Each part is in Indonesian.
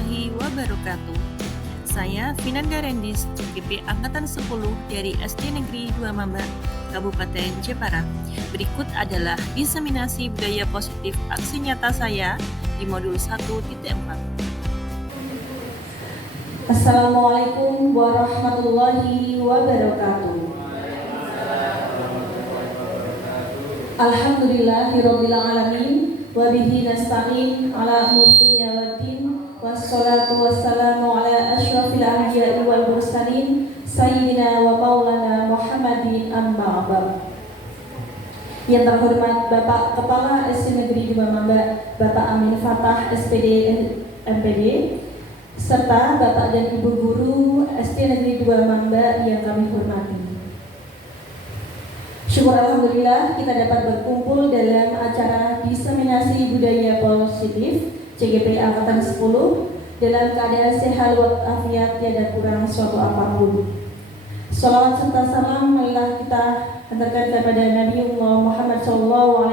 warahmatullahi wabarakatuh. Saya Vinanda Rendis, CGP Angkatan 10 dari SD Negeri 2 Mamba, Kabupaten Jepara. Berikut adalah diseminasi budaya positif aksi nyata saya di modul 1.4. Assalamualaikum warahmatullahi wabarakatuh. Alhamdulillahirabbil alamin wa bihi nasta'in ala umuri dunya waddin wassalatu wassalamu ala asyrafil anbiya'i wal mursalin sayyidina wa maulana Muhammadin amma ba'd. Yang terhormat Bapak Kepala SD Negeri 2 Mamba, Bapak Amin Fatah SPD MPD, serta Bapak dan Ibu Guru SD Negeri 2 Mamba yang kami hormati. Syukur Alhamdulillah kita dapat berkumpul dalam acara diseminasi budaya positif CGP Angkatan 10 dalam keadaan sehat walafiat tiada kurang suatu apapun. Salawat serta salam marilah kita hantarkan kepada Nabi Muhammad SAW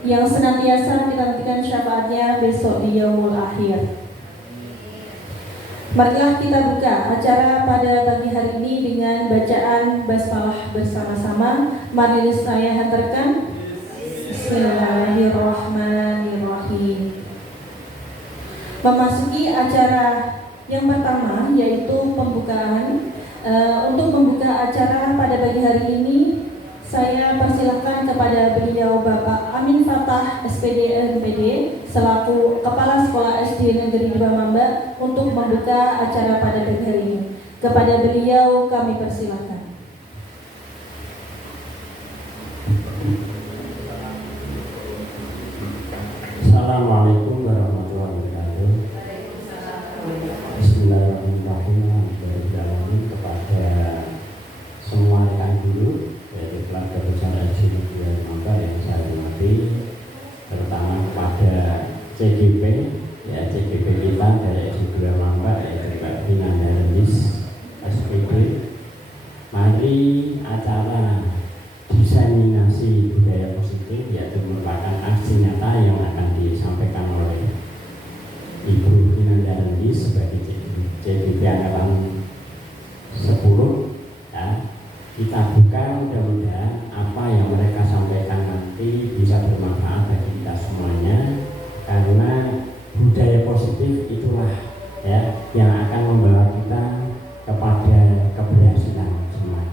yang senantiasa kita nantikan syafaatnya besok di yaumul akhir. Marilah kita buka acara pada pagi hari ini dengan bacaan basmalah bersama-sama. Mari saya hantarkan. Bismillahirrahmanirrahim. Memasuki acara yang pertama yaitu pembukaan. Untuk membuka acara pada pagi hari ini, saya persilahkan kepada beliau Bapak Amin Fatah SPD MPD selaku Kepala Sekolah SD Negeri 2 Mamba untuk membuka acara pada pagi hari ini. Kepada beliau kami persilahkan. Assalamualaikum warahmatullahi wabarakatuh. Bismillahirrahmanirrahim. Kepada semua rekan guru yaitu keluarga besar SD Negeri 2 Mamba yang saya hormati, terutama kepada CGP kita dari SD 2 Mamba yaitu Mbak Vinanda Rendis SPD. Mari acara diseminasi budaya positif yaitu merupakan aksi nyata yang akan disampaikan oleh Ibu Vinanda Rendis sebagai CGP Angkatan 10 ya. Kita buka, mudah-mudahan apa yang mereka sampaikan nanti bisa bermanfaat bagi kita semuanya, karena budaya positif itulah ya yang akan membawa kita kepada keberhasilan semuanya.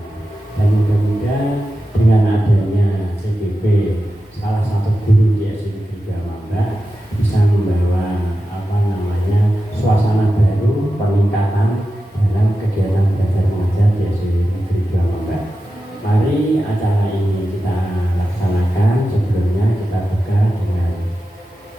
Dan mudah-mudahan dengan adanya CGP salah satu guru di SD 3 Mamba bisa membawa suasana baru, peningkatan dalam kegiatan belajar mengajar di SD Negeri 2 Mamba. Mari acara ini kita laksanakan. Sebelumnya kita buka dengan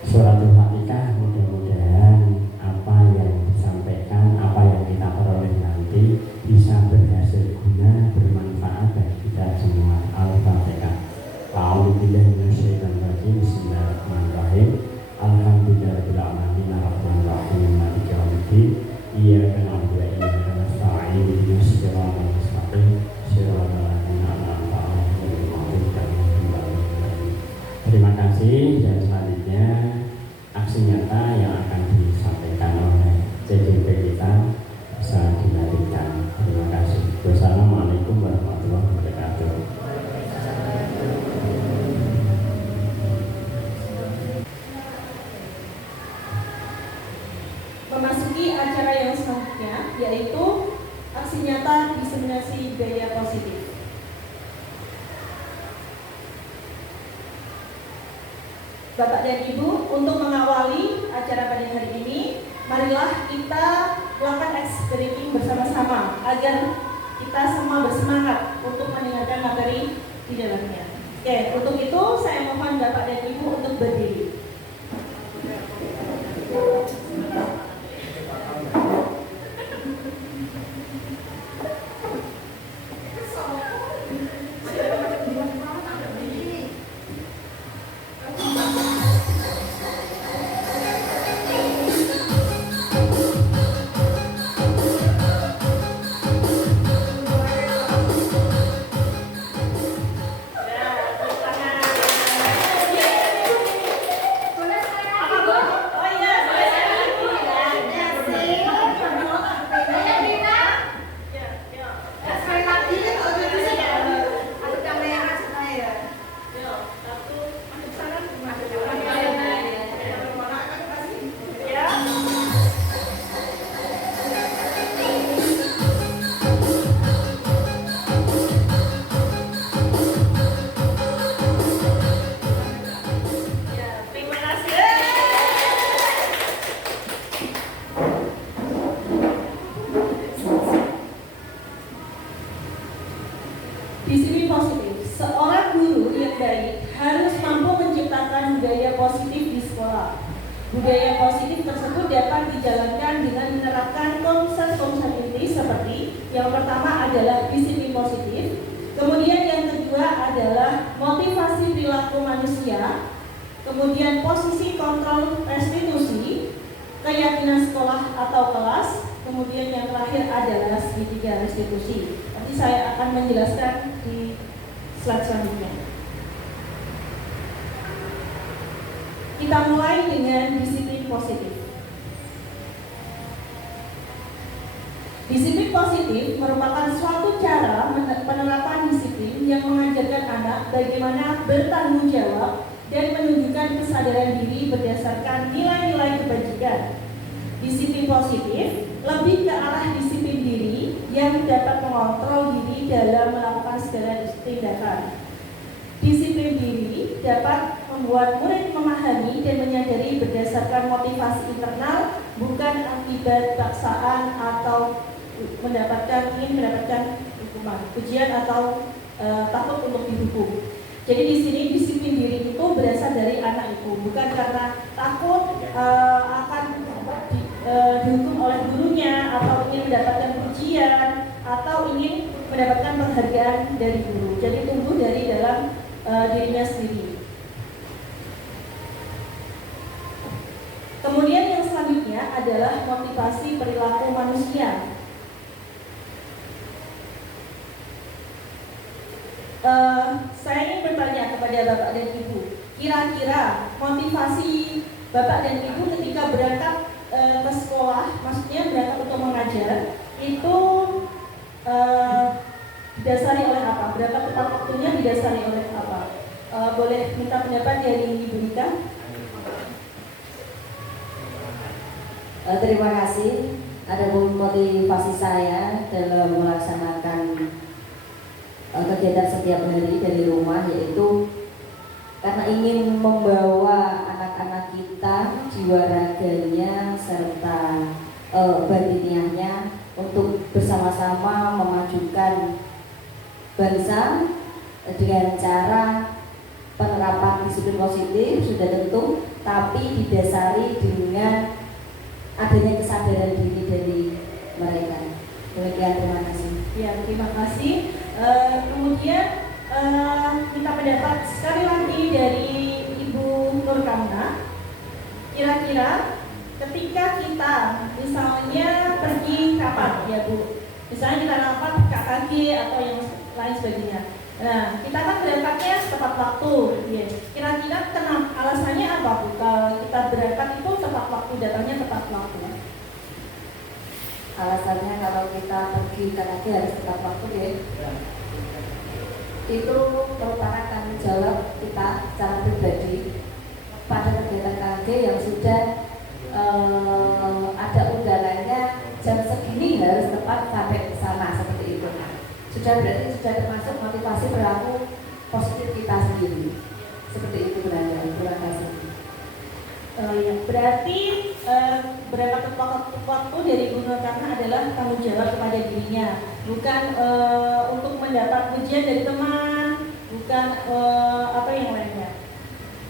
suratul Fatihah. Mudah-mudahan apa yang disampaikan, apa yang kita peroleh nanti bisa berhasil guna, bermanfaat bagi kita semua. Al-Fatihah. A'udzubillahi minasyaitonir rajim. Bismillahirrahmanirrahim. Alhamdulillahirabbil alamin arrahmanirrahim maliki yaumiddin. Iyyaka na'budu wa iyyaka nasta'in ihdinas siratal mustaqim siratal ladzina an'amta 'alaihim ghairil maghdubi 'alaihim waladdallin. Terima kasih, dan selanjutnya aksi nyata yang akan disampaikan oleh CGP kita bisa dilanjutkan. Terima kasih. Wassalamualaikum warahmatullahi wabarakatuh. Memasuki acara yang selanjutnya yaitu aksi nyata diseminasi budaya positif. Bapak dan Ibu, untuk mengawali acara pada hari ini, marilah kita lakukan eksperimen bersama-sama agar kita semua bersemangat untuk mendengarkan materi di dalamnya. Oke, untuk itu saya mohon Bapak dan Ibu untuk berdiri. sekolah. Budaya positif tersebut dapat dijalankan dengan menerapkan konsep-konsep inti seperti yang pertama adalah disiplin positif, kemudian yang kedua adalah motivasi perilaku manusia, kemudian posisi kontrol restitusi, keyakinan sekolah atau kelas, kemudian yang terakhir adalah segitiga restitusi. Nanti saya akan menjelaskan di slide selanjutnya. Kita mulai dengan disiplin positif. Disiplin positif merupakan suatu cara penerapan disiplin yang mengajarkan anak bagaimana bertanggung jawab dan menunjukkan kesadaran diri berdasarkan nilai-nilai kebajikan. Disiplin positif lebih ke arah disiplin diri yang dapat mengontrol diri dalam melakukan segala tindakan. Disiplin diri dapat membuat murid memahami dan menyadari berdasarkan motivasi internal, bukan akibat paksaan atau ingin mendapatkan hukuman, ujian atau takut untuk dihukum. Jadi di sini disiplin diri itu berasal dari anak itu, bukan karena takut akan dihukum oleh gurunya atau ingin mendapatkan ujian atau ingin mendapatkan penghargaan dari guru. Jadi tumbuh dari dalam dirinya sendiri. Kemudian yang selanjutnya adalah motivasi perilaku manusia. Saya ingin bertanya kepada Bapak dan Ibu, kira-kira motivasi Bapak dan Ibu ketika berangkat ke sekolah, maksudnya berangkat untuk mengajar, itu didasari oleh apa? Berangkat tepat waktunya didasari oleh apa? Boleh minta pendapat dari Ibu Nika? Terima kasih. Adapun motivasi saya dalam melaksanakan kegiatan setiap hari dari rumah, yaitu karena ingin membawa anak-anak kita jiwa raganya serta batiniahnya untuk bersama-sama memajukan bangsa dengan cara penerapan disiplin positif sudah tentu, tapi didasari dengan adanya kesadaran diri dari mereka. Demikian, terima kasih. Ya, terima kasih. Kemudian kita pendapat sekali lagi dari Ibu Nurkamna. Kira-kira ketika kita misalnya pergi kapan ya Bu? Misalnya kita rapat KKG atau yang lain sebagainya. Nah, kita kan berangkatnya tepat waktu, ya. Kira-kira kenapa? Alasannya apa Bu? Kalau kita berangkat itu tepat waktu, datangnya tepat waktu. Alasannya kalau kita pergi KKG harus tepat waktu, ya. Itu merupakan tanggung jawab kita secara pribadi pada kegiatan KKG yang sudah ada undangannya jam segini harus tepat sampai sana, seperti itu. Berarti sudah termasuk motivasi perilaku positif kita sendiri. Seperti itu Belanda. Terima kasih. Ya, berarti berangkat tepat waktu dari Ibu Nurkamna adalah tanggung jawab kepada dirinya, bukan untuk mendapat ujian dari teman, bukan apa yang lainnya.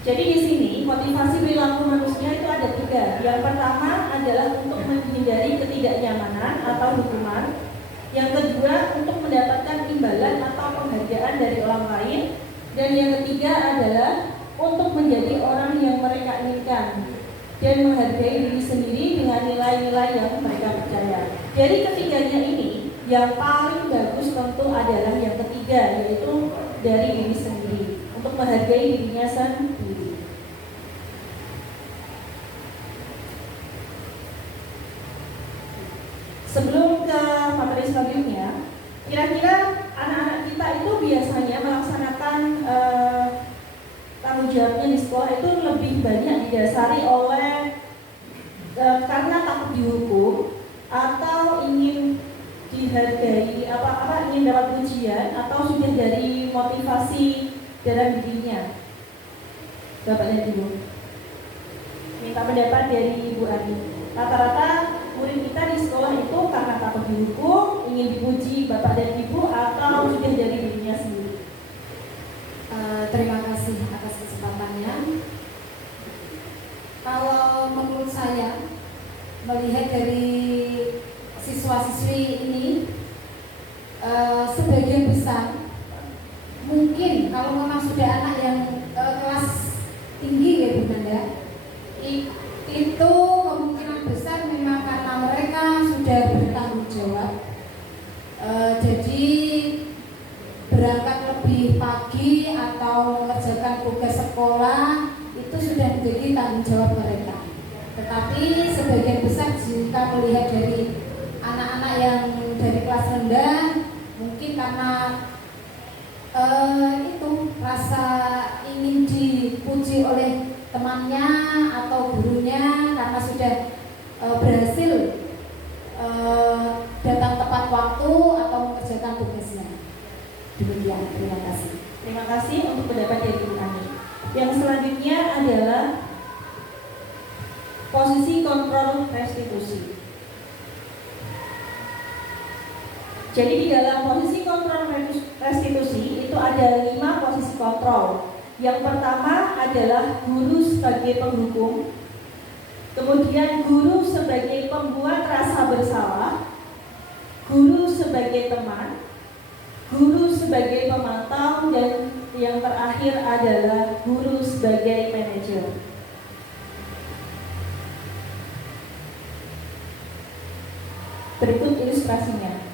Jadi di sini motivasi perilaku manusia itu ada 3. Yang pertama adalah untuk menghindari ketidaknyamanan atau hukuman. Yang kedua untuk mendapatkan imbalan atau penghargaan dari orang lain. Dan yang ketiga adalah untuk menjadi orang yang mereka inginkan dan menghargai diri sendiri dengan nilai-nilai yang mereka percaya. Dari ketiganya ini, yang paling bagus tentu adalah yang ketiga, yaitu dari diri sendiri, untuk menghargai dirinya sendiri. Sebelum ke materi selanjutnya, kira-kira anak-anak kita itu biasanya melaksanakan tanggung jawabnya di sekolah itu lebih banyak didasari oleh karena takut dihukum atau ingin dihargai, ingin dapat ujian, atau sudah dari motivasi dalam dirinya. Bapak dan Ibu, minta pendapat dari Ibu Ani. Rata-rata murid kita di sekolah itu karena takut dihukum, ingin dipuji Bapak dan Ibu, atau sudah dari dirinya sendiri. Terima kasih atas kesempatannya. menurut saya melihat dari siswa-siswi ini sebagian besar mungkin kalau memang sudah anak yang kelas tinggi ya Bunda, itu kemungkinan besar memang karena mereka sudah bertanggung jawab. Jadi berangkat lebih pagi atau mengerjakan tugas sekolah itu sudah menjadi tanggung jawab mereka. Tetapi sebagian besar jika melihat dari anak-anak yang dari kelas rendah, mungkin karena itu rasa ingin dipuji oleh temannya atau gurunya karena sudah berhasil datang tepat waktu atau mengerjakan tugasnya. Demikian, terima kasih. Terima kasih untuk pendapat dari Ibu Ani. Yang selanjutnya adalah posisi kontrol restitusi. Jadi di dalam posisi kontrol restitusi itu ada 5 posisi kontrol. Yang pertama adalah guru sebagai penghukum, kemudian guru sebagai pembuat rasa bersalah, guru sebagai teman, guru sebagai pemantau, dan yang terakhir adalah guru sebagai manajer. Berikut ilustrasinya.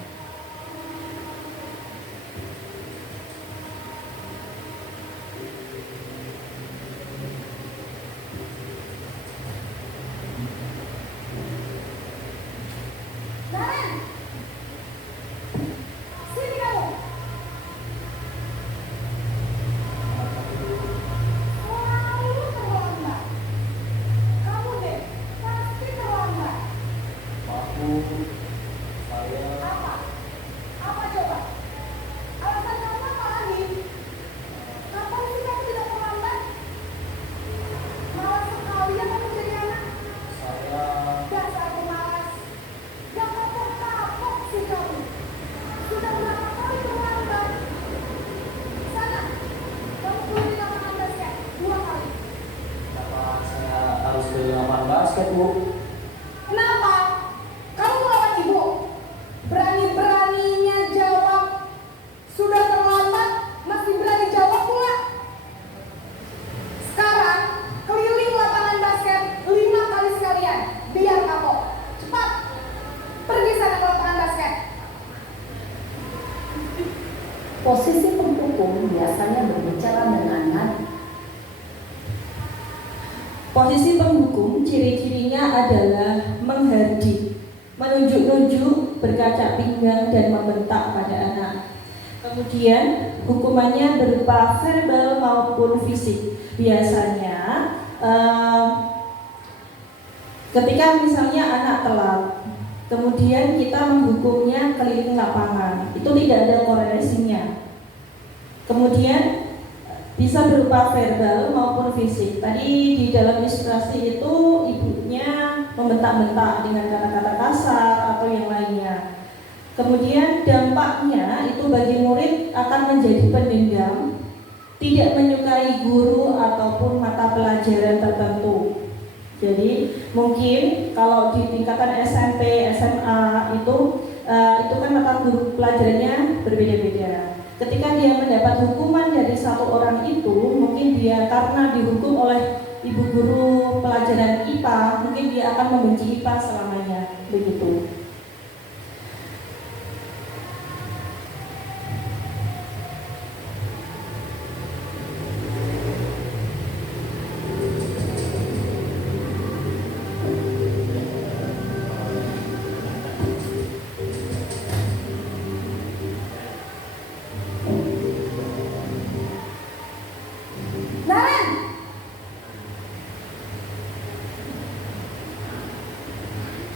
Kenapa? Kamu melawan ibu? Berani-beraninya jawab sudah terlambat, masih berani jawab pula. Sekarang keliling lapangan basket 5 kali sekalian, biar kapok. Cepat, pergi sana ke lapangan basket. Posisi penghukum biasanya berbicara dengan nada. Posisi penghukum ciri-cirinya adalah menghardik, menunjuk-nunjuk, berkaca pinggang, dan membentak pada anak. Kemudian hukumannya berupa verbal maupun fisik. Biasanya ketika misalnya anak telat, kemudian kita menghukumnya keliling lapangan, itu tidak ada korelasinya. Kemudian bisa berupa verbal maupun fisik. Tadi di dalam ilustrasi itu ibunya membentak-bentak dengan kata-kata kasar atau yang lainnya. Kemudian dampaknya itu bagi murid akan menjadi pendendam, tidak menyukai guru ataupun mata pelajaran tertentu. Jadi mungkin kalau di tingkatan SMP, SMA itu kan mata guru pelajarannya berbeda-beda. Ketika dia mendapat hukuman dari satu orang itu, mungkin dia karena dihukum oleh ibu guru pelajaran IPA, mungkin dia akan membenci IPA selamanya, begitu.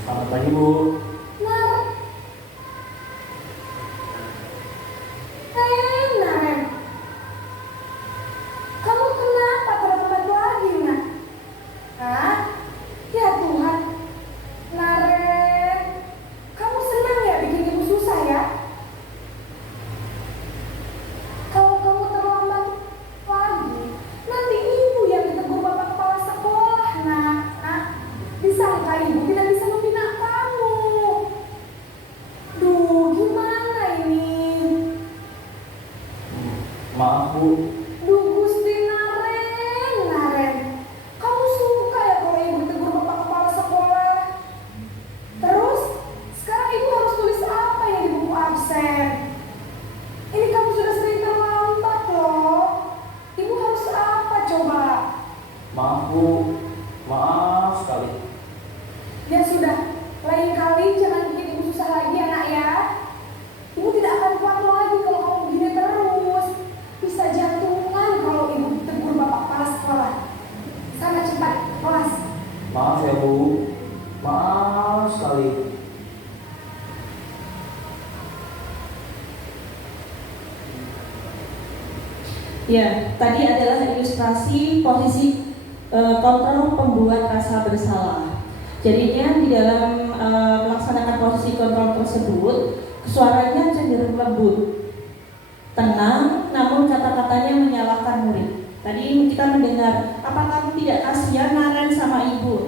Selamat pagi Bu. Naren, kamu kenapa telat lagi, Nak? Hah? Ya Tuhan, Naren, kamu senang ya bikin ibu susah ya? Kalau kamu terlambat pagi, nanti ibu yang ditegur bapak kepala sekolah, Nak. Maaf sekali. Ya sudah, lain kali jangan bikin ibu susah lagi anak ya. Ibu tidak akan kuat lagi kalau kamu begini terus. Bisa jantungan kalau ibu tegur bapak kepala sekolah. Sana cepat, kelas. Maaf ya Bu. Maaf sekali. Ya, tadi adalah ilustrasi posisi kontrol pembuat rasa bersalah. Jadinya di dalam melaksanakan posisi kontrol tersebut, suaranya cenderung lembut, tenang, namun kata-katanya menyalahkan murid. Tadi kita mendengar, apa kamu tidak kasihan Naren sama ibu?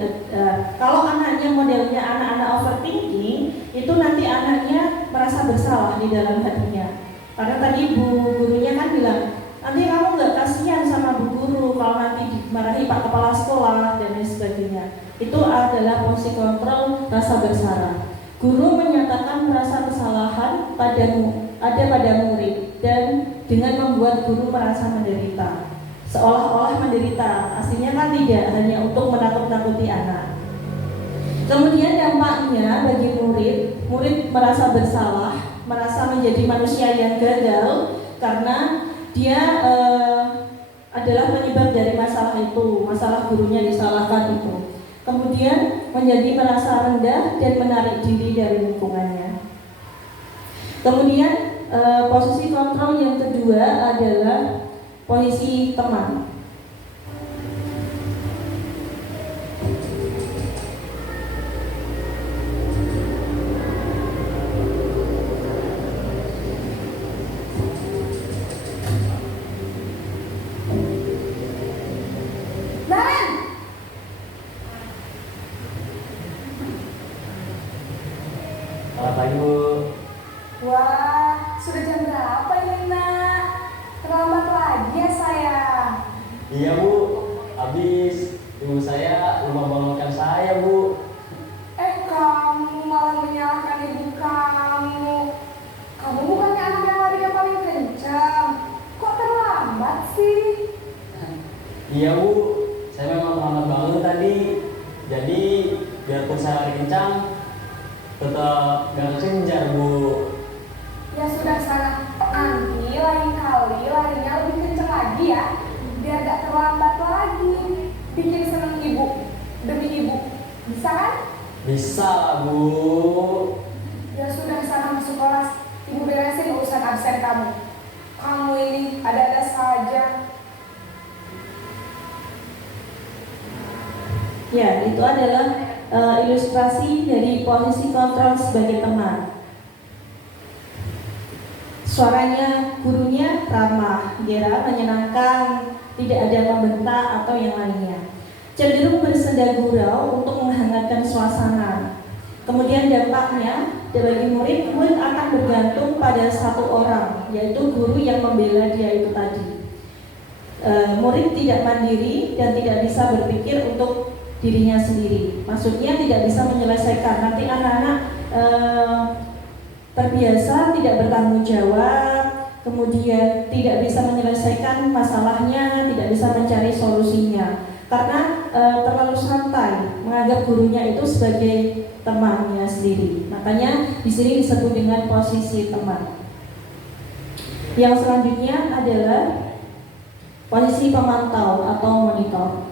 Kalau anaknya modelnya anak-anak overthinking, itu nanti anaknya merasa bersalah di dalam hatinya. Karena tadi bu gurunya kan bilang, nanti kamu nggak kasihan sama bu guru kalau nanti dimarahi pak kepala sekolah dan lain sebagainya. Itu adalah posisi kontrol rasa bersalah. Guru menyatakan merasa kesalahan pada murid dan dengan membuat guru merasa menderita. Seolah-olah menderita, aslinya kan tidak, hanya untuk menakut-nakuti anak. Kemudian dampaknya bagi murid merasa bersalah, merasa menjadi manusia yang gagal karena dia adalah penyebab dari masalah itu, masalah gurunya disalahkan itu. Kemudian menjadi merasa rendah dan menarik diri dari lingkungannya. Kemudian posisi kontrol yang kedua adalah posisi teman. Selamat pagi Bu. Wah, sudah jam berapa ini nak? Terlambat lagi ya sayang. Iya Bu, habis ibu saya lupa bangunkan saya Bu. Kamu malah menyalahkan ibu kamu. Kamu bukannya anak yang larinya paling kencang. Kok terlambat sih? Iya Bu, saya memang terlambat bangun tadi. Jadi biarpun saya lari kencang, tetap gak kejar Bu. Ya sudah sana, nanti lain kali larinya lebih kencang lagi ya. Biar gak terlambat lagi. Bikin seneng ibu, demi ibu. Bisa kan? Bisa Bu. Ya sudah sana masuk kelas. Ibu beresin urusan absen kamu. Kamu ini ada-ada saja. Ya, itu adalah ilustrasi dari posisi kontrol sebagai teman. Suaranya gurunya ramah, dia menyenangkan, tidak ada membentak atau yang lainnya. Cenderung bersenda gurau untuk menghangatkan suasana. Kemudian dampaknya bagi murid akan bergantung pada satu orang, yaitu guru yang membela dia itu tadi. Murid tidak mandiri dan tidak bisa berpikir untuk dirinya sendiri. Maksudnya tidak bisa menyelesaikan. Nanti anak-anak terbiasa tidak bertanggung jawab, kemudian tidak bisa menyelesaikan masalahnya, tidak bisa mencari solusinya karena terlalu santai menganggap gurunya itu sebagai temannya sendiri. Makanya di sini disebut dengan posisi teman. Yang selanjutnya adalah posisi pemantau atau monitor.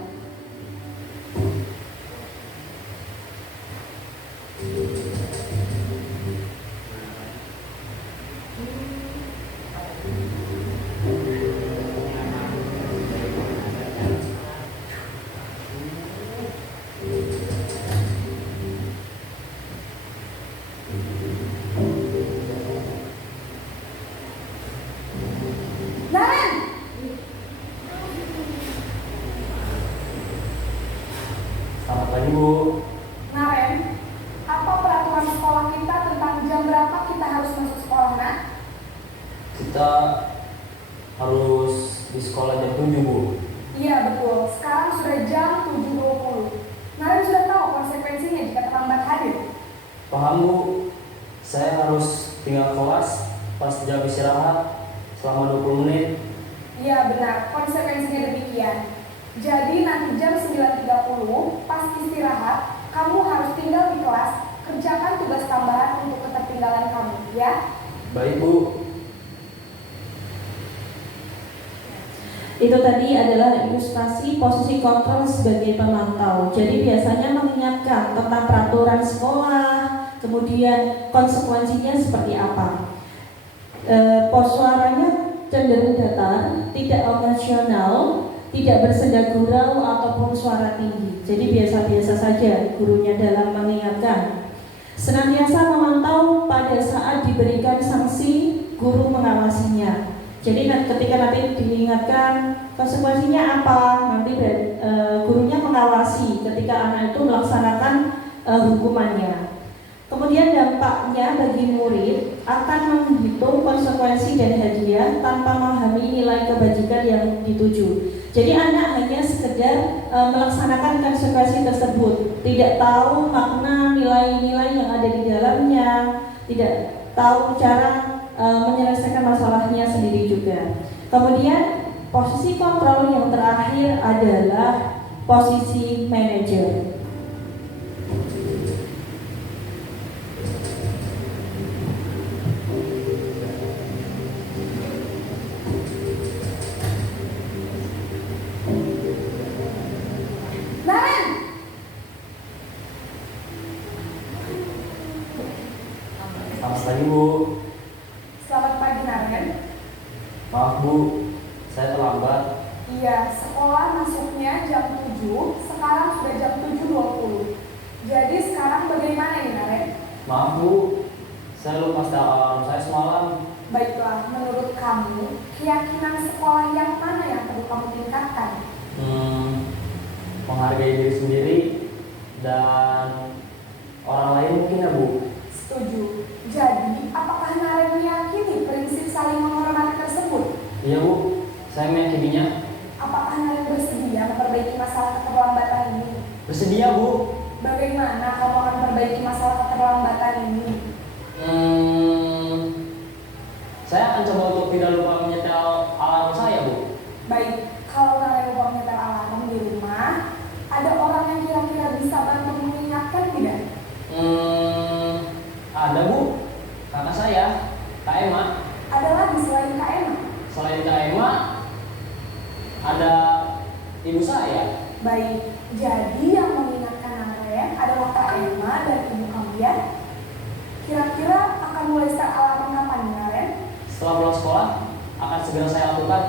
Selamat pagi Bu. Naren, apa peraturan sekolah kita tentang jam berapa kita harus masuk sekolah, nak? Kita harus di sekolah jam 7 Bu. Iya betul, sekarang sudah jam 7.20. Naren sudah tahu konsekuensinya jika terlambat hadir. Paham Bu, saya harus tinggal kelas pas jam istirahat selama 20 menit. Iya benar, konsekuensinya demikian. Jadi nanti jam 9.30 pas istirahat, kamu harus tinggal di kelas, kerjakan tugas tambahan untuk ketertinggalan kamu, ya. Baik, Bu. Itu tadi adalah ilustrasi posisi kontrol sebagai pemantau. Jadi biasanya mengingatkan tentang peraturan sekolah, kemudian konsekuensinya seperti apa. Pos suaranya cenderung datar, tidak emosional, tidak bersenda gurau ataupun suara tinggi. Jadi biasa-biasa saja gurunya dalam mengingatkan. Senantiasa memantau pada saat diberikan sanksi, guru mengawasinya. Jadi ketika nanti diingatkan konsekuensinya apa, nanti gurunya mengawasi ketika anak itu melaksanakan hukumannya. Kemudian dampaknya bagi murid akan menghitung konsekuensi dan hadiah tanpa memahami nilai kebajikan yang dituju. Jadi anak hanya sekedar melaksanakan konsekuensi tersebut, tidak tahu makna nilai-nilai yang ada di dalamnya, tidak tahu cara menyelesaikan masalahnya sendiri juga. Kemudian posisi kontrol yang terakhir adalah posisi manajer. Naren, Selamat pagi, Bu. selamat pagi Naren. Maaf, Bu. Saya terlambat. Iya, sekolah masuknya jam 7, sekarang sudah jam 7.20. Jadi sekarang bagaimana nih Naren? Maaf, Bu. Saya lupa setel alarm saya semalam. Baiklah, menurut kamu, keyakinan sekolah yang mana yang perlu kamu tingkatkan? Menghargai diri sendiri dan orang lain mungkin ya, Bu. Setuju. Jadi, apakah Naren meyakini prinsip saling menghormati tersebut? Iya, Bu. Saya meyakininya. Apakah Naren bersedia memperbaiki masalah keterlambatan ini? Bersedia, Bu. Bagaimana kamu akan memperbaiki masalah keterlambatan ini? Saya akan coba untuk tidak lupa menyetel alarm saya, Bu. Baik, kalau Naren lupa menyetel alarm di rumah, ada orang yang kira-kira bisa bantu mengingatkan tidak? Ada, Bu. Kakak saya, Kak Emma. Ada lagi selain Kak Emma? Selain Kak Emma, ada ibu saya. Baik, jadi yang mengingatkan Naren adalah Kak Emma dan ibu kalian. Kira-kira akan mulai start alarm kapan nih, Naren? Setelah pulang sekolah, akan segera saya lakukan.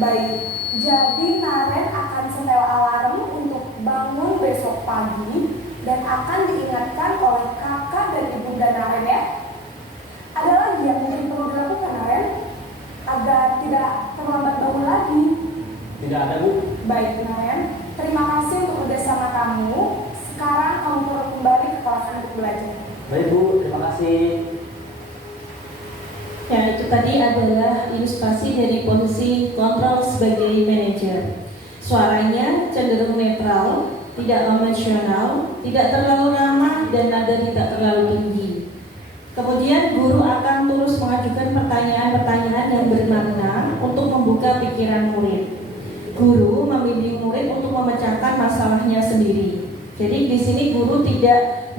Baik, jadi Naren akan setel alarm untuk bangun besok pagi dan akan diingatkan oleh kakak dan ibunda Naren ya. Ada lagi yang mungkin perlu dilakukan Naren agar tidak terlambat bangun lagi? Tidak ada, Bu. Baik Naren, terima kasih untuk kerjasama kamu. Sekarang kamu perlu kembali ke kelas untuk belajar. Baik, Bu. Terima kasih. Ya, itu tadi adalah ilustrasi dari posisi kontrol sebagai manajer. Suaranya cenderung netral, tidak emosional, tidak terlalu ramah, dan nada tidak terlalu tinggi. Kemudian guru akan terus mengajukan pertanyaan-pertanyaan yang bermakna untuk membuka pikiran murid. Guru membimbing murid untuk memecahkan masalahnya sendiri. Jadi di sini guru tidak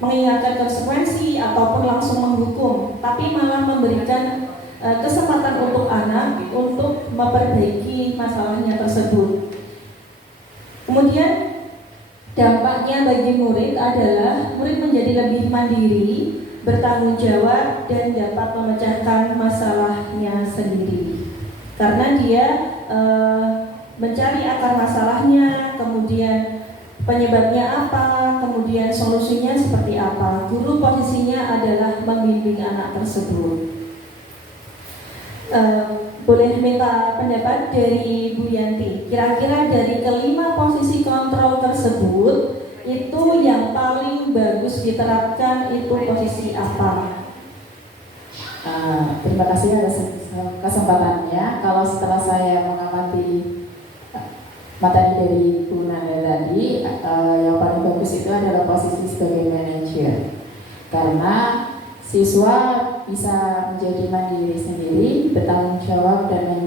mengingatkan konsekuensi ataupun langsung menghukum, tapi malah memberikan kesempatan untuk anak untuk memperbaiki masalahnya tersebut. Kemudian dampaknya bagi murid adalah murid menjadi lebih mandiri, bertanggung jawab, dan dapat memecahkan masalahnya sendiri. Karena dia mencari akar masalahnya, kemudian penyebabnya apa, kemudian solusinya seperti apa. Guru posisinya adalah membimbing anak tersebut. Boleh minta pendapat dari Bu Yanti. Kira-kira dari kelima posisi kontrol tersebut, itu yang paling bagus diterapkan itu posisi apa? Terima kasih atas kesempatannya. Kalau setelah saya mengamati materi dari Bu Nanda tadi, yang paling bagus itu adalah posisi sebagai manajer, karena siswa bisa menjadi mandiri sendiri, bertanggung jawab dan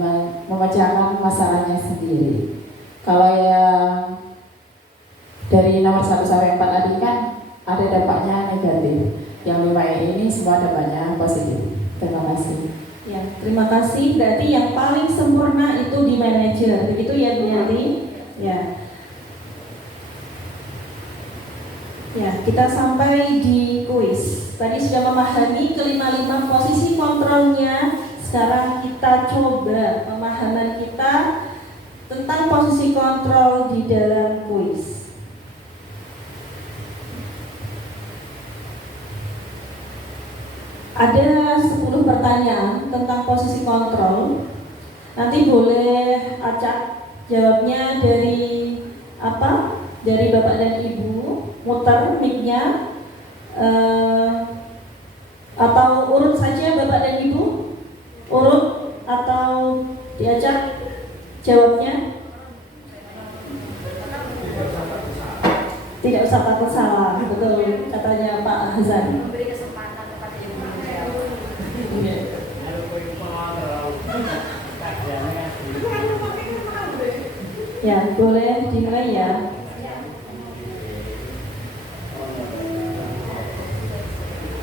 memecahkan masalahnya sendiri. Kalau yang dari nomor 1 sampai 4 tadi kan ada dampaknya negatif. Yang 5 ini semua dampaknya positif. Terima kasih. Ya, terima kasih. Berarti yang paling sempurna itu di manajer, begitu ya Bu Yanti? Ya. Ya, kita sampai di kuis. Tadi sudah memahami kelima-lima posisi kontrolnya. Sekarang kita coba pemahaman kita tentang posisi kontrol di dalam kuis. Ada 10 pertanyaan tentang posisi kontrol. Nanti boleh acak jawabnya dari apa? Dari Bapak dan Ibu. Muter mic-nya atau urut saja Bapak dan Ibu? Urut atau diajak jawabnya? Tidak usah takut salah, betul katanya Pak Hazan. Memberi kesempatan kepada yang menjawab. Ya, boleh dimulai ya.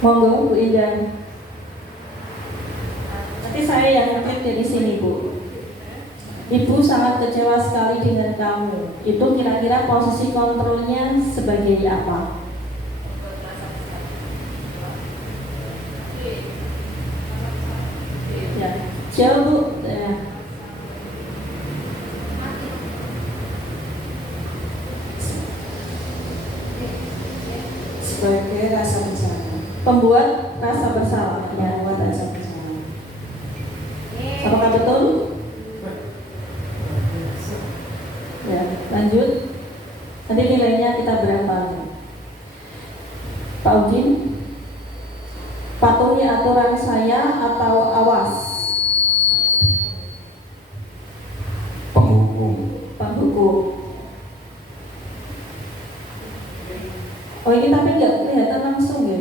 Monggo Bu Indah. Nanti saya yang ngetik dari sini Bu. Ibu sangat kecewa sekali dengan kamu. Itu kira-kira posisi kontrolnya sebagai apa? Ya, jauh Bu. Ya. Sebagai rasa bersalah. Pembuat rasa bersalah. Ya, Membuat rasa bersalah. apakah betul? Ya, lanjut. Nanti nilainya kita berapa? Pak Udin, patuhi aturan saya atau awas? Penghukum. Penghukum. Oh ini tapi nggak kelihatan langsung ya.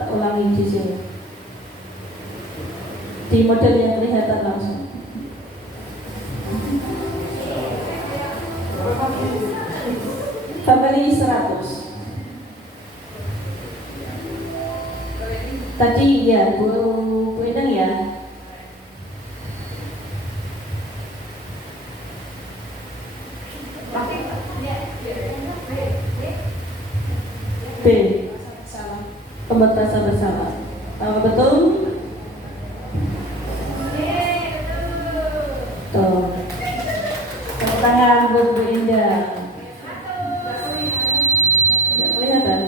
Tak ulangi di sini. Di model yang kelihatan langsung. Family 100. Tadi ya Bu Endang ya. B. Pembuat rasa bersalah. Betul? Tuh. Tepuk tangan buat Bu Indah. Tidak kelihatan.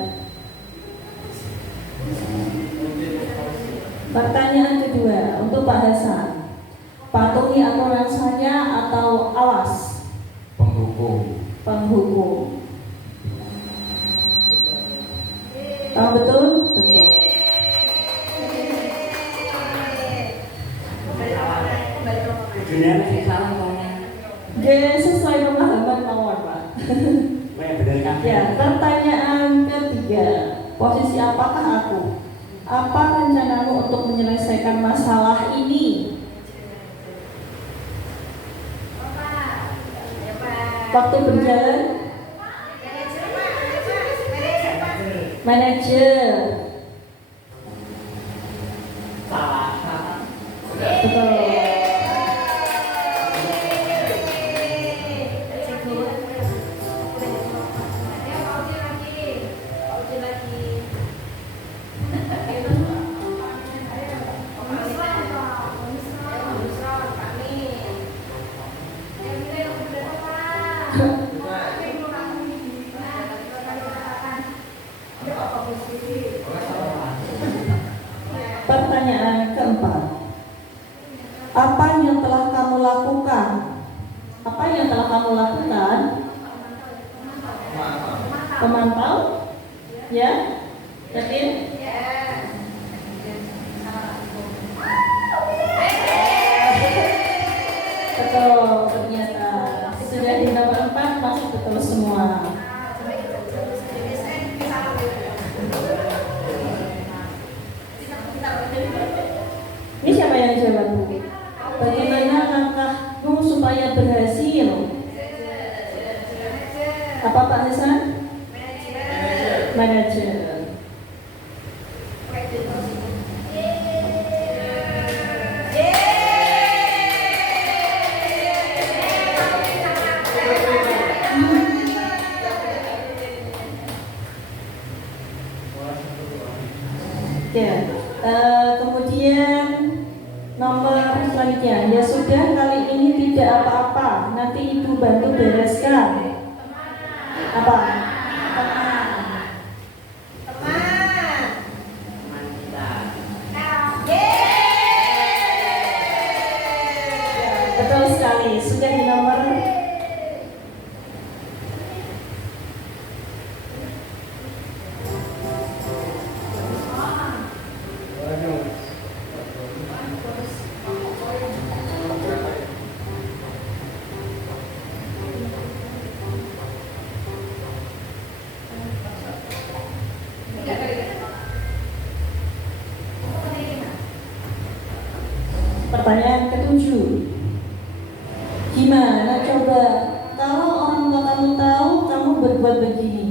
Pertanyaan kedua untuk Pak Hasan. Patuhi aturan saya atau awas? Penghukum. Penghukum. Betul? Betul. Jadi sesuai pemahaman mawar Pak. Ya, pertanyaan ketiga. Posisi apakah aku? Apa rencanamu untuk menyelesaikan masalah ini? Waktu berjalan. Manajer. Betul. Pertanyaan keempat. Apa yang telah kamu lakukan? Apa yang telah kamu lakukan? Pemantau? Ya? Yakin? Betul, ternyata sudah di nomor 4 masuk betul semua. Ini siapa yang jawab Bu? Bagaimana langkah Bu Apa Pak Hasan? Manajer. Ya, kemudian nomor selanjutnya, ya sudah kali ini tidak apa-apa, nanti ibu bantu bereskan. Apa? Betul sekali, sudah di nomor. Pertanyaan ketujuh, gimana coba kalau orang tua kamu tahu kamu berbuat begini?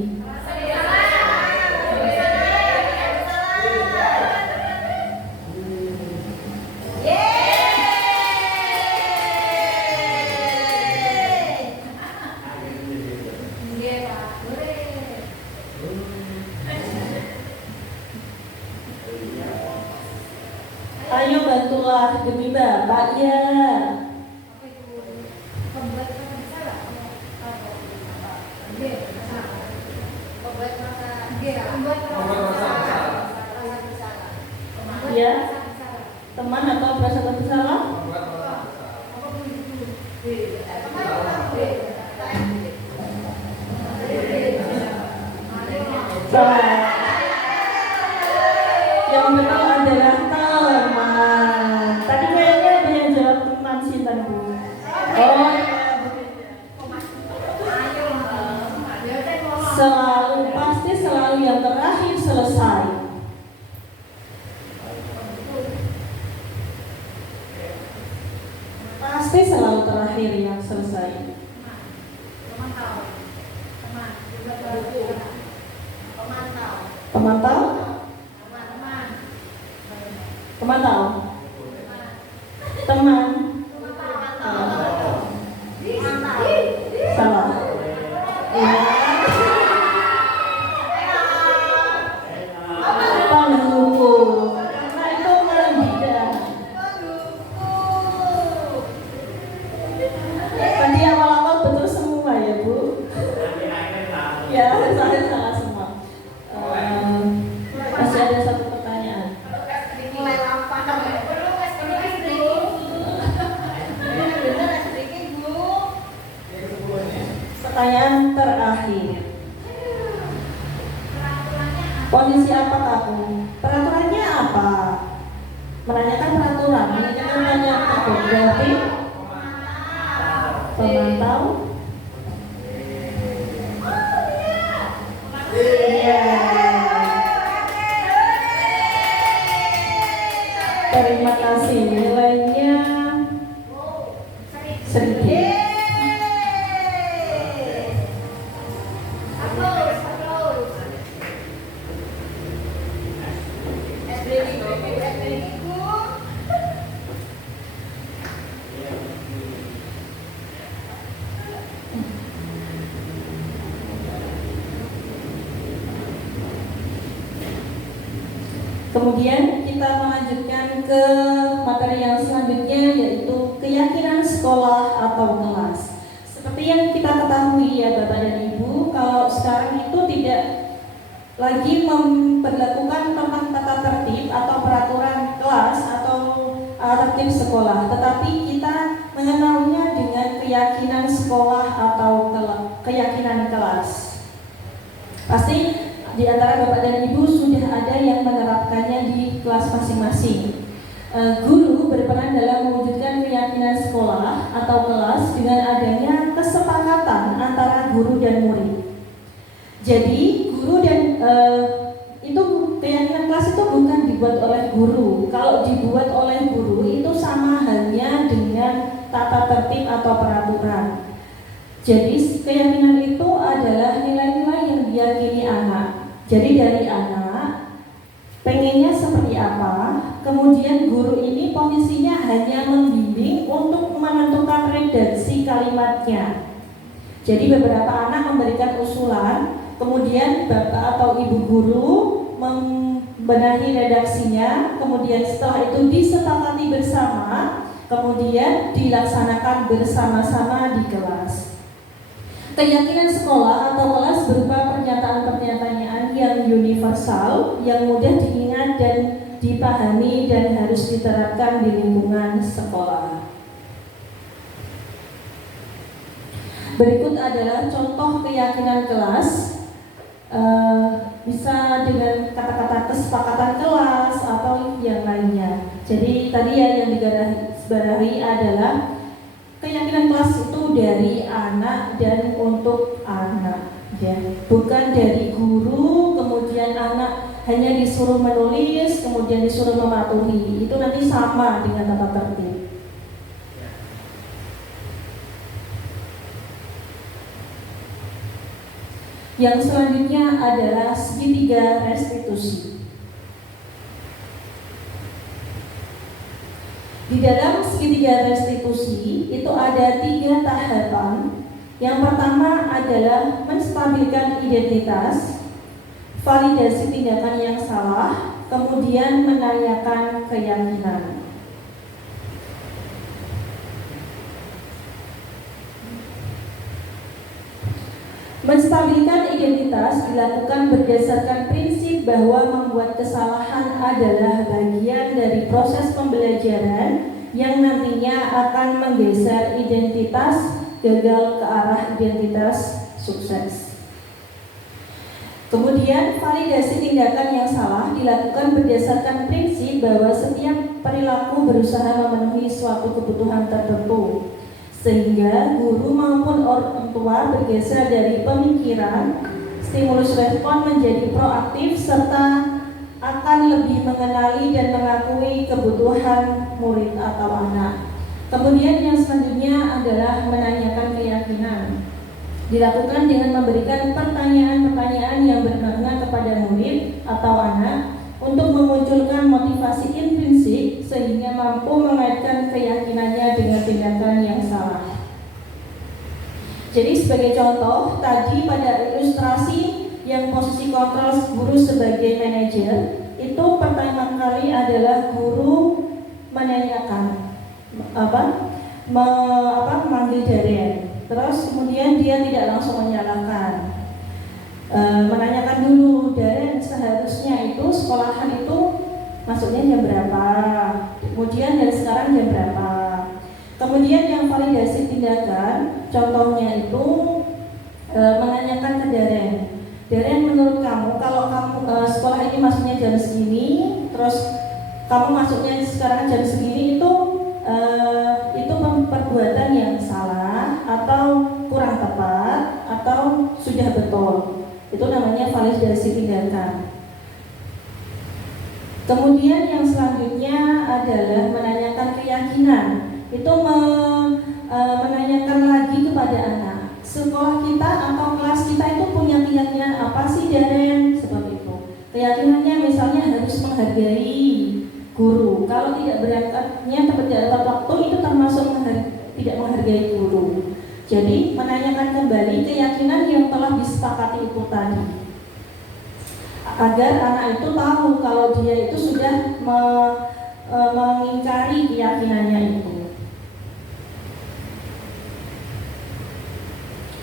Ayo bantulah demi Bapak ya. Ya, teman atau merasa bersalah? Salah. Yang benar adalah teman. Tadi kayaknya ada yang jawab teman sih tadi. Oh, selalu pasti selalu yang terakhir selesai. Pasti selalu terakhir yang selesai. Pemantau? Pemantau? Teman? Salah. Ya. Penunggu. Karena itu berbeda. Tadi awal-awal betul semua ya Bu? Ya, saya salah semua. Masih ada satu pertanyaan. Pertanyaan terakhir. Kondisi apa kamu? Peraturannya apa? Menanyakan peraturan. Menanyakan pertanyaan apa? Berarti pemantau. Iya. Terima kasih. Nilainya sedikit. Kemudian kita melanjutkan ke materi yang selanjutnya, yaitu keyakinan sekolah atau kelas. Seperti yang kita ketahui ya Bapak dan Ibu, kalau sekarang itu tidak lagi memperlakukan tentang tata tertib atau peraturan kelas atau tertib sekolah, tetapi kita mengenalnya dengan keyakinan sekolah atau keyakinan kelas. Pasti di antara Bapak dan Ibu sudah ada yang menerapkannya di kelas masing-masing. Guru berperan dalam mewujudkan keyakinan sekolah atau kelas dengan adanya kesepakatan antara guru dan murid. Jadi guru dan itu keyakinan kelas itu bukan dibuat oleh guru. Kalau dibuat oleh guru itu sama halnya dengan tata tertib atau peraturan. Jadi keyakinan itu adalah Jadi dari anak pengennya seperti apa, kemudian guru ini posisinya hanya membimbing untuk menentukan redaksi kalimatnya. Jadi beberapa anak memberikan usulan, kemudian bapak atau ibu guru membenahi redaksinya, kemudian setelah itu disepakati bersama, kemudian dilaksanakan bersama-sama di kelas. Keyakinan sekolah atau kelas berupa pernyataan-pernyataan yang universal, yang mudah diingat dan dipahami dan harus diterapkan di lingkungan sekolah. Berikut adalah contoh keyakinan kelas, bisa dengan kata-kata kesepakatan kelas atau yang lainnya. Jadi tadi yang digarisbawahi adalah keyakinan kelas itu dari anak dan untuk anak, ya. Bukan dari guru, kemudian anak hanya disuruh menulis, kemudian disuruh mematuhi. Itu nanti sama dengan tata tertib. Yang selanjutnya adalah segitiga restitusi. Di dalam segitiga restitusi itu ada 3 tahapan. Yang pertama adalah menstabilkan identitas, validasi tindakan yang salah, kemudian menanyakan keyakinan. Menstabilkan identitas dilakukan berdasarkan prinsip bahwa membuat kesalahan adalah bagian dari proses pembelajaran yang nantinya akan menggeser identitas gagal ke arah identitas sukses. Kemudian validasi tindakan yang salah dilakukan berdasarkan prinsip bahwa setiap perilaku berusaha memenuhi suatu kebutuhan tertentu, sehingga guru maupun orang tua bergeser dari pemikiran stimulus respon menjadi proaktif serta akan lebih mengenali dan mengakui kebutuhan murid atau anak. Kemudian yang selanjutnya adalah menanyakan keyakinan. Dilakukan dengan memberikan pertanyaan-pertanyaan yang bermakna kepada murid atau anak untuk memunculkan motivasi intrinsik sehingga mampu mengaitkan keyakinannya dengan tindakan yang salah. Jadi sebagai contoh, tadi pada ilustrasi yang posisi kontrol guru sebagai manajer, itu pertama kali adalah guru menanyakan memanggil Daren. Terus kemudian dia tidak langsung menyalahkan, menanyakan dulu, Daren seharusnya itu sekolahan itu masuknya jam berapa, kemudian dari sekarang jam berapa. Kemudian yang validasi tindakan, contohnya itu menanyakan ke Daren, Daren menurut kamu kalau kamu sekolah ini masuknya jam segini, terus kamu masuknya sekarang jam segini itu perbuatan yang salah atau kurang tepat atau sudah betul. Itu namanya validasi tindakan. Kemudian yang selanjutnya adalah menanyakan keyakinan. Itu menanyakan lagi kepada anak, sekolah kita atau kelas kita itu punya keyakinan apa sih Daren? Seperti itu. Keyakinannya misalnya harus menghargai guru. Kalau tidak berangkatnya tepat waktu itu termasuk tidak menghargai guru. Jadi menanyakan kembali keyakinan yang telah disepakati itu tadi, agar anak itu tahu kalau dia itu sudah mengingkari keyakinannya itu.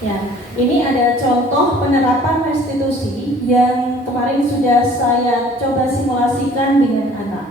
Ya, ini ada contoh penerapan restitusi yang kemarin sudah saya coba simulasikan dengan anak.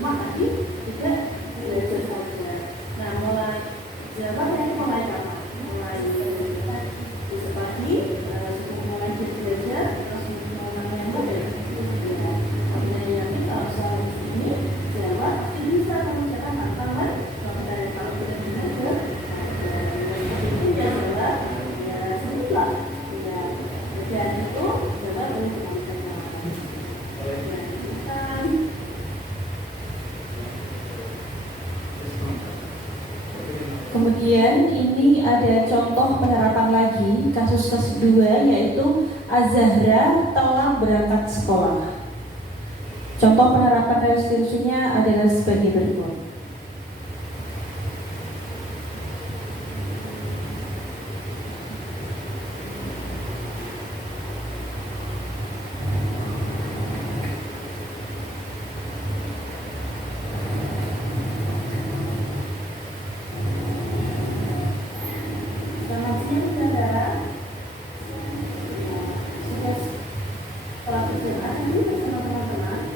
Cuma tadi tidak belajar saja. Nah, mulai jawabannya ini mulai kapan? Mulai besok pagi, sudah mulai belajar, terus mulai yang belajar. Artinya yang kalau soal ini jawab bisa mengerjakan tantangan kalau sudah belajar. Itu ya jawab ya sebutlah ya kerjaan itu jawab oleh Kemudian ini ada contoh penerapan lagi kasus kedua, yaitu Az-Zahra telah berangkat sekolah. Contoh penerapan restitusinya adalah sebagai berikut. Selamat siang saudara. Sudah setelah berjalan ini bersama teman-teman.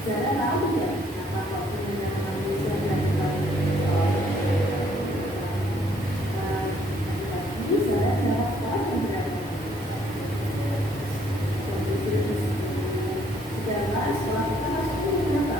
Saudara tahu ya apa waktu yang manusia dilakukan? Ini saudara jawab sekolah jam berapa? Jam 7 sekolah kita masuk jam berapa?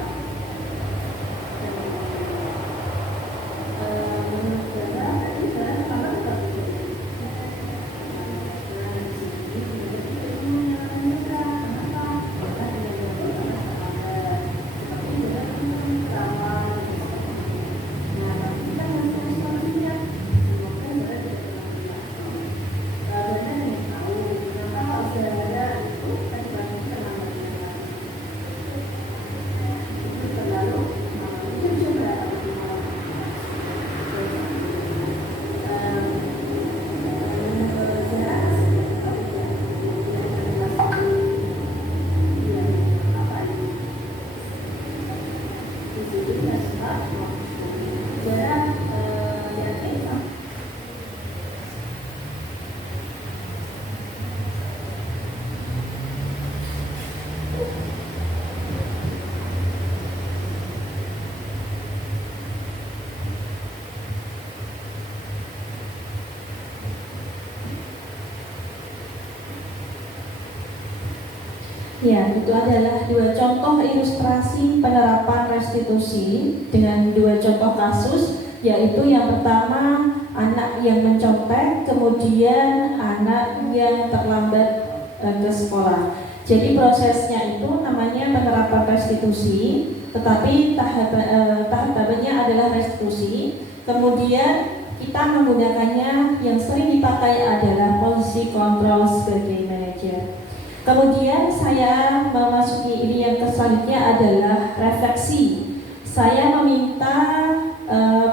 Ya, itu adalah dua contoh ilustrasi penerapan restitusi dengan dua contoh kasus, yaitu yang pertama anak yang mencontek, kemudian anak yang terlambat ke sekolah. Jadi prosesnya itu namanya penerapan restitusi, tetapi tahapannya adalah restitusi. Kemudian kita menggunakannya yang sering dipakai adalah posisi kontrol sebagai manajer. Kemudian saya memasuki ini yang selanjutnya adalah refleksi. Saya meminta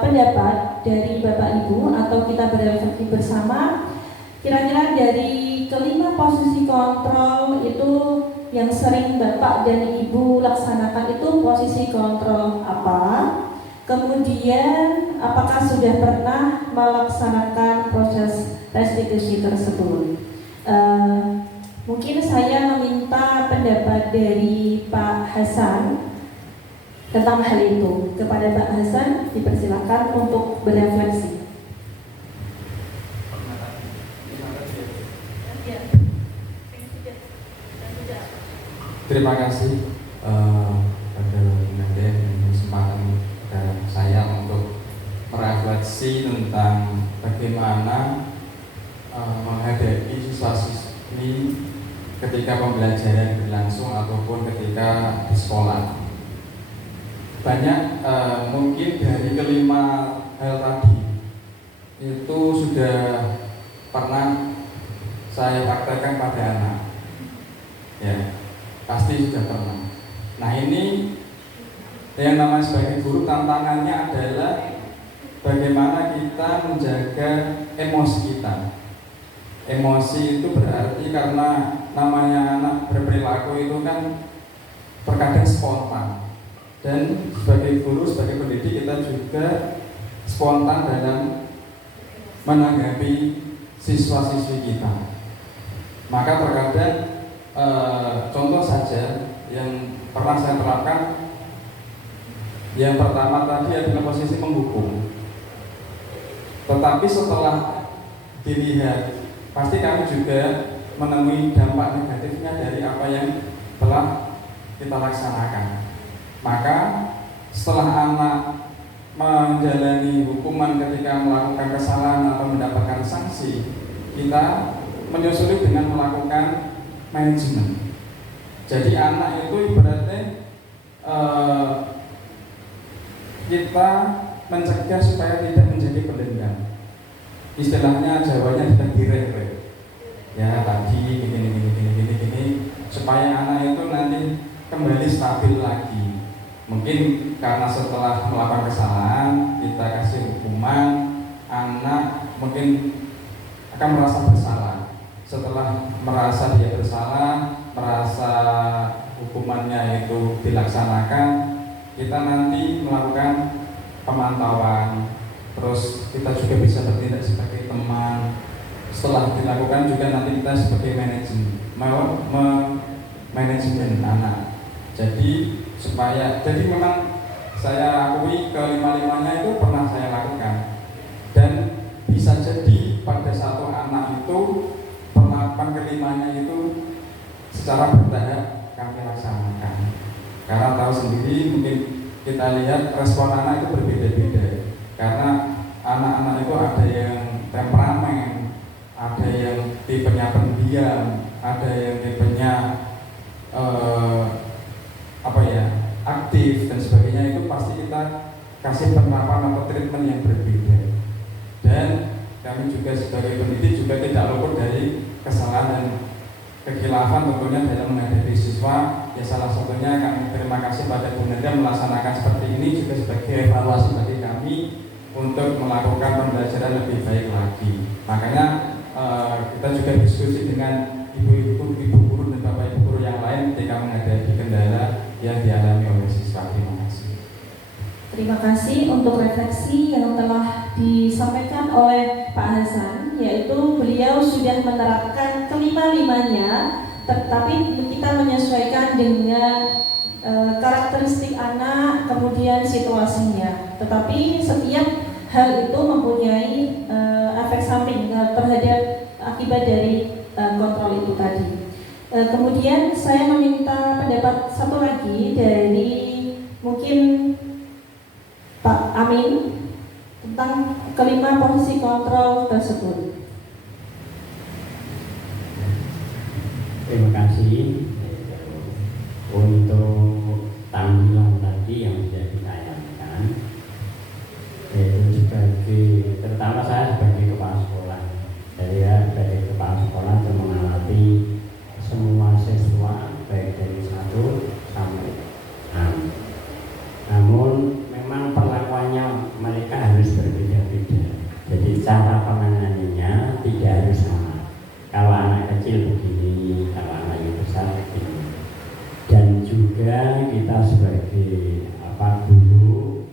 pendapat dari Bapak Ibu atau kita berefleksi bersama. Kira-kira dari kelima posisi kontrol itu yang sering Bapak dan Ibu laksanakan itu posisi kontrol apa? Kemudian apakah sudah pernah melaksanakan proses restitusi tersebut? Mungkin saya meminta pendapat dari Pak Hasan tentang hal itu. Kepada Pak Hasan dipersilakan untuk berefleksi. Terima kasih pada Bunda kesempatan saya untuk merefleksi tentang bagaimana menghadapi siswa-siswi ketika pembelajaran berlangsung ataupun ketika di sekolah. Banyak mungkin dari kelima hal tadi itu sudah pernah saya praktekkan pada anak, ya pasti sudah pernah. Nah ini yang namanya sebagai guru, tantangannya adalah bagaimana kita menjaga emosi kita. Emosi itu berarti karena namanya anak berperilaku itu kan terkadang spontan, dan sebagai guru, sebagai pendidik kita juga spontan dalam menanggapi siswa-siswi kita. Maka terkadang contoh saja yang pernah saya terapkan, yang pertama tadi adalah posisi menghukum. Tetapi setelah dilihat, pasti kami juga menemui dampak negatifnya dari apa yang telah kita laksanakan. Maka setelah anak menjalani hukuman ketika melakukan kesalahan atau mendapatkan sanksi, kita menyusuli dengan melakukan manajemen. Jadi anak itu ibaratnya kita mencegah supaya tidak menjadi pendendam. Istilahnya Jawanya tidak direk-rek. Ya tadi gini, supaya anak itu nanti kembali stabil lagi. Mungkin karena setelah melakukan kesalahan kita kasih hukuman, anak mungkin akan merasa bersalah. Setelah merasa dia bersalah, merasa hukumannya itu dilaksanakan, kita nanti melakukan pemantauan, terus kita juga bisa bertindak sebagai teman. Setelah dilakukan juga nanti kita sebagai manajemen anak. Jadi memang saya akui kelima-limanya itu pernah saya lakukan, dan bisa jadi pada satu anak itu perlakuan kelimanya itu secara bertahap kami laksanakan. Karena tahu sendiri, mungkin kita lihat respon anak itu berbeda-beda. Karena anak-anak itu ada yang temperamen, ada yang tipenya pendiam, ada yang tipenya aktif dan sebagainya. Itu pasti kita kasih penerapan atau treatment yang berbeda. Dan kami juga sebagai pendidik juga tidak luput dari kesalahan dan kekhilafan tentunya dalam menghadapi siswa. Ya salah satunya kami terima kasih pada Bu Nanda melaksanakan seperti ini juga sebagai evaluasi bagi kami untuk melakukan pembelajaran lebih baik lagi. Makanya kita juga diskusi dengan ibu guru dan bapak ibu guru yang lain ketika menghadapi kendala yang dialami oleh siswa. Terima kasih. Terima kasih untuk refleksi yang telah disampaikan oleh Pak Hasan, yaitu beliau sudah menerapkan kelima-limanya, tetapi kita menyesuaikan dengan karakteristik anak, kemudian situasinya. Tetapi setiap hal itu mempunyai efek samping terhadap akibat dari kontrol itu tadi. Kemudian saya meminta pendapat satu lagi dari mungkin Pak Amin tentang kelima posisi kontrol tersebut. Terima kasih untuk tampilan tadi yang sudah ditayangkan. Terutama saya sebagai kepala sekolah, sebagai kepala sekolah dan mengamati semua siswa baik dari 1 sampai 6. Namun memang perlakuannya mereka harus berbeda-beda. Jadi cara penanganannya tidak harus sama. Kalau anak kecil begini, kalau anak yang besar begini. Dan juga kita sebagai guru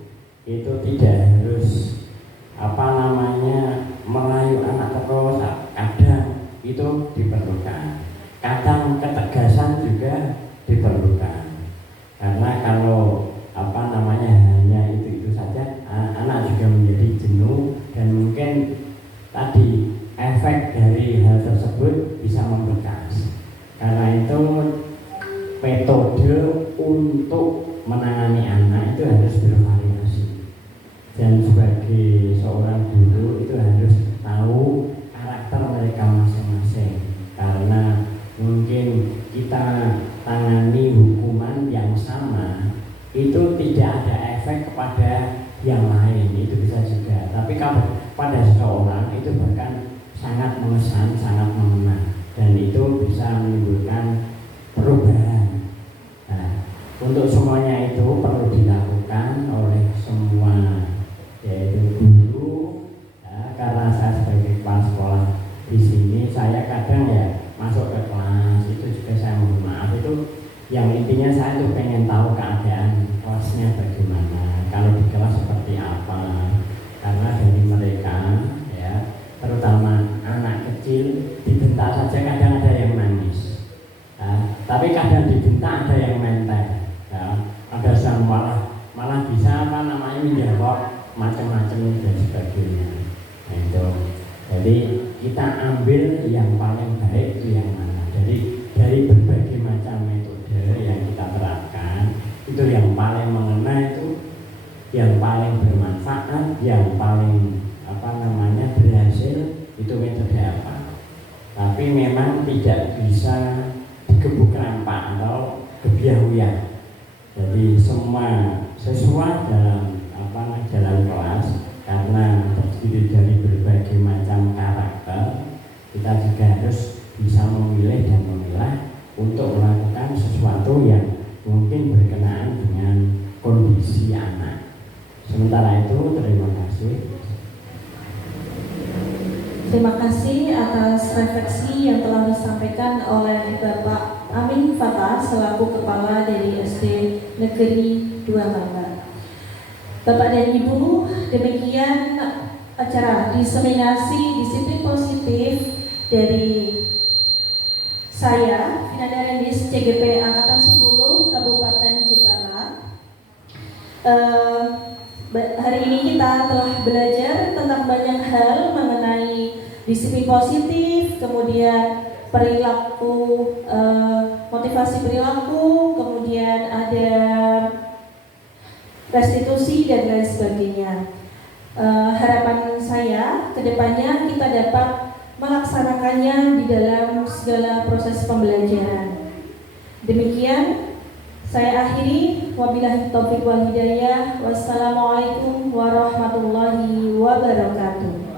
itu tidak harus merayu anak terus. Kadang itu diperlukan. Kadang ketegasan juga diperlukan. Karena kalau hanya itu saja, anak juga menjadi jenuh dan mungkin tadi efek dari hal tersebut bisa membekas. Karena itu metode untuk menangani anak itu harus bervariasi, dan sebagai seorang guru itu harus tahu karakter mereka masing-masing. Karena mungkin kita tangani hukuman yang sama itu tidak ada efek kepada yang lain, itu bisa juga. Tapi kalau pada seseorang itu bahkan sangat mengesan, sangat mengena, dan itu bisa menimbulkan perubahan. Nah, untuk semuanya itu perlu dilakukan oleh semua, yaitu guru. Karena saya sebagai kepala sekolah di sini, saya kadang masuk ke kelas itu juga saya mohon maaf, itu yang intinya saya tuh pengen tahu keadaan kelasnya bagaimana, kalau di kelas seperti apa. Karena dari mereka terutama anak kecil dibentak saja kadang ada yang nangis, tapi kadang dibentak ada yang jawab macam-macam dan sebagainya. Nah, itu. Jadi kita ambil yang paling baik itu yang mana. Jadi dari berbagai macam metode yang kita terapkan, itu yang paling mengena, itu yang paling bermanfaat, yang paling berhasil, itu metode apa. Tapi memang tidak bisa digebuk rampak atau kebiahuan. Jadi semua sesuai dalam jalan kelas, karena terdiri dari berbagai macam karakter, kita juga harus bisa memilih dan memilah untuk melakukan sesuatu yang mungkin berkenaan dengan kondisi anak. Sementara itu, terima kasih. Terima kasih atas refleksi yang telah disampaikan oleh Bapak Amin Fatah selaku Kepala dari SD Negeri 2 Mamba. Bapak dan Ibu, demikian acara diseminasi disiplin positif dari saya, Vinanda Rendis, CGP Angkatan 10 Kabupaten Jepara. Hari ini kita telah belajar tentang banyak hal mengenai disiplin positif, kemudian perilaku, motivasi perilaku, kemudian ada restitusi dan lain sebagainya. Harapan saya kedepannya kita dapat melaksanakannya di dalam segala proses pembelajaran. Demikian saya akhiri, wabillahi taufiq wal hidayah. Wassalamualaikum warahmatullahi wabarakatuh.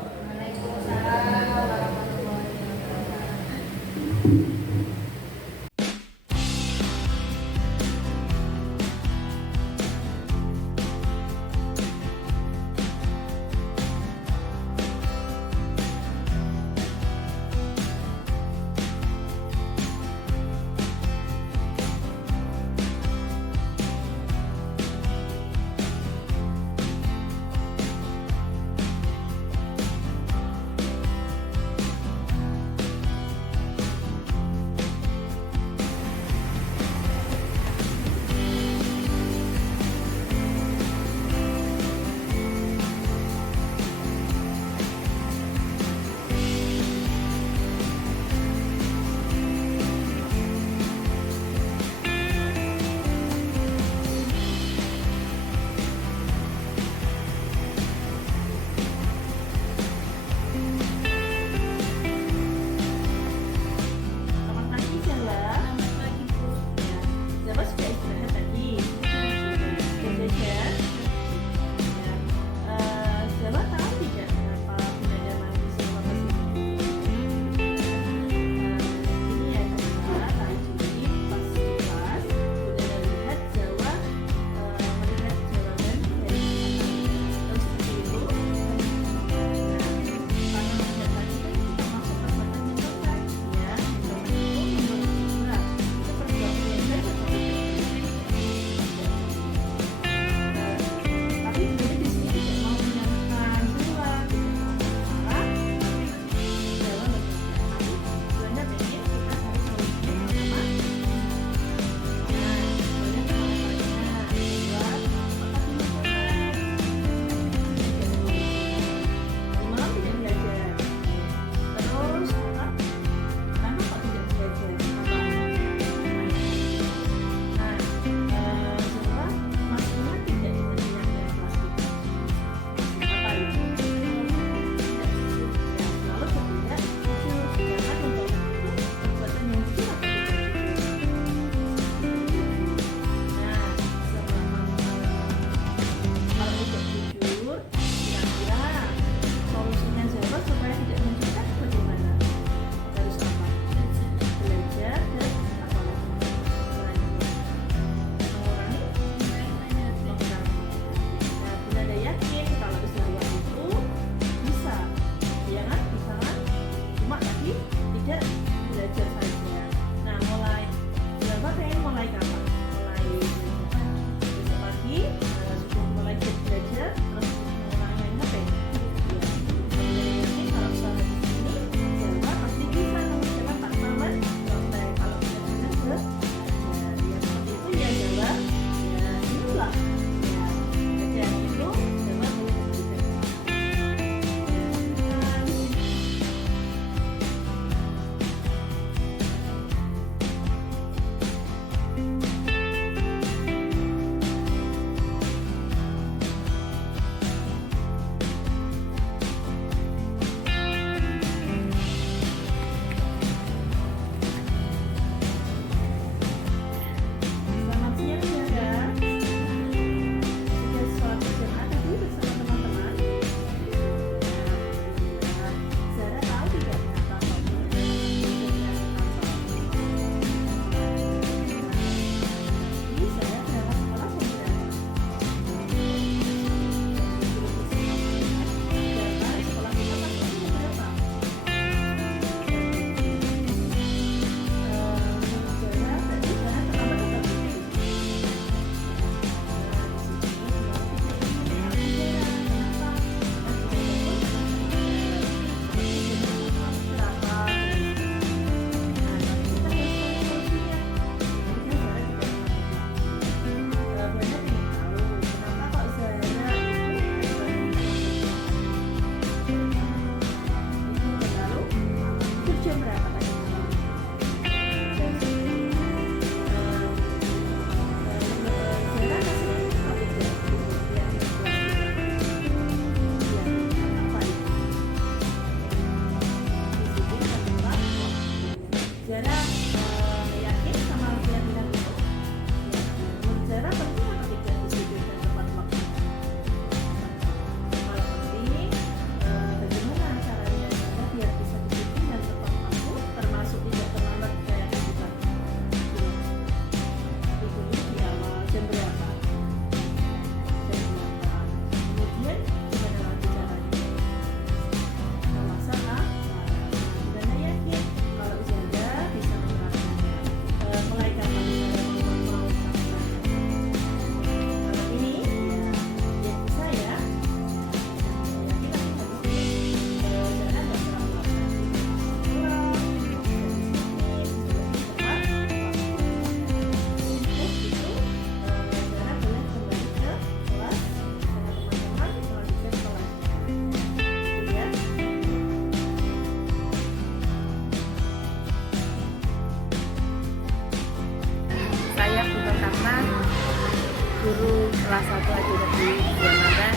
guru kelas 1 SD Negeri 2 Mamba.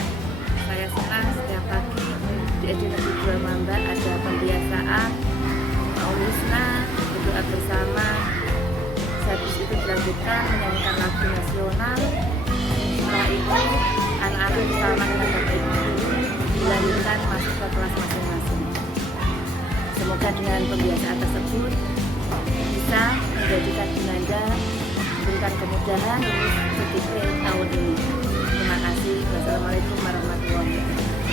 Saya senang setiap pagi di SD Negeri 2 Mamba ada pembiasaan Aulisna, berdoa bersama. Habis itu dilanjutkan menyanyikan lagu nasional. Setelah itu anak-anak bersama dengan Bapak Ibu guru dilanjutkan masuk ke kelas masing-masing. Semoga dengan pembiasaan tersebut bisa menjadikan Gunanda memberikan kemudahan lulus CTP tahun ini. Terima kasih. Wassalamualaikum warahmatullahi wabarakatuh.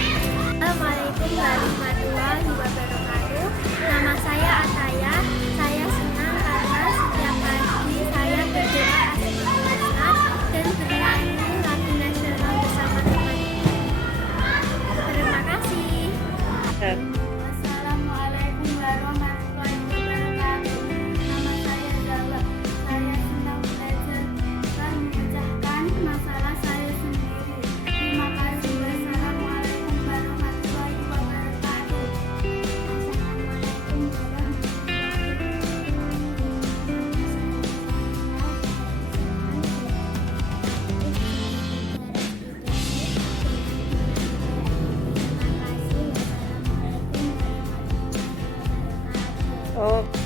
Assalamualaikum warahmatullahi wabarakatuh. Nama saya Ataya. Saya senang karena setiap pagi saya berdoa Al-Quran dan bernyanyi lagu nasional bersama teman-teman. Terima kasih. Wassalamualaikum warahmatullahi wabarakatuh. Nama saya Zawa. Saya senang belajar dan memecahkan masalah saya sendiri. Terima kasih. Wassalamualaikum warahmatullahi wabarakatuh. Assalamualaikum warahmatullahi wabarakatuh. Oh.